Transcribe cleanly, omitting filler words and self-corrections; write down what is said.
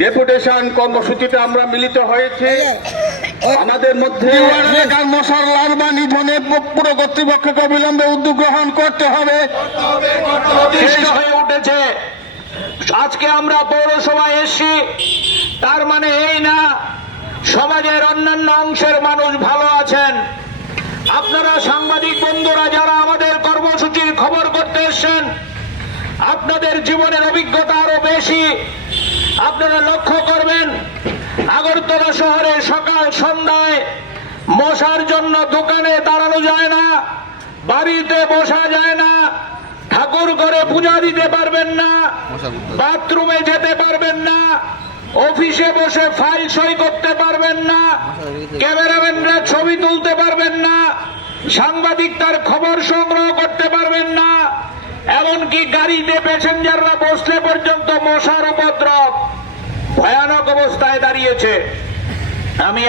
Deputation কর্মসূচিতে আমরা মিলিত হয়েছি। আমাদের মধ্যে মশার লার্ভা নিধনে পুরো কর্তৃপক্ষকে অবিলম্বে উদ্যোগ গ্রহণ করতে হবে। শেষ হয়ে উঠেছে। আজকে আমরা পৌরসভায় এসেছি, তার মানে এই না সমাজের অন্যান্য অংশের মানুষ ভালো আছেন। আপনারা সাংবাদিক বন্ধুরা যারা আমাদের কর্মসূচির খবর করতে এসেছেন, আপনাদের জীবনের অভিজ্ঞতা আরো বেশি। আপনারা লক্ষ্য করবেন আগরতলা শহরে সকাল সন্ধ্যায় মশার জন্য দোকানে দাঁড়ানো যায় না, বাড়িতে বসা যায় না, ঠাকুর ঘরে পূজা দিতে পারবেন না, বাথরুমে যেতে পারবেন না, অফিসে বসে ফাইল সই করতে পারবেন না, ক্যামেরাম্যানরা ছবি তুলতে পারবেন না, সাংবাদিক তার খবর সংগ্রহ করতে পারবেন না, এমনকি গাড়িতে প্যাসেঞ্জাররা বসলে পর্যন্ত মশার উপদ্রব ভয়ানক অবস্থায় দাঁড়িয়েছে। আমি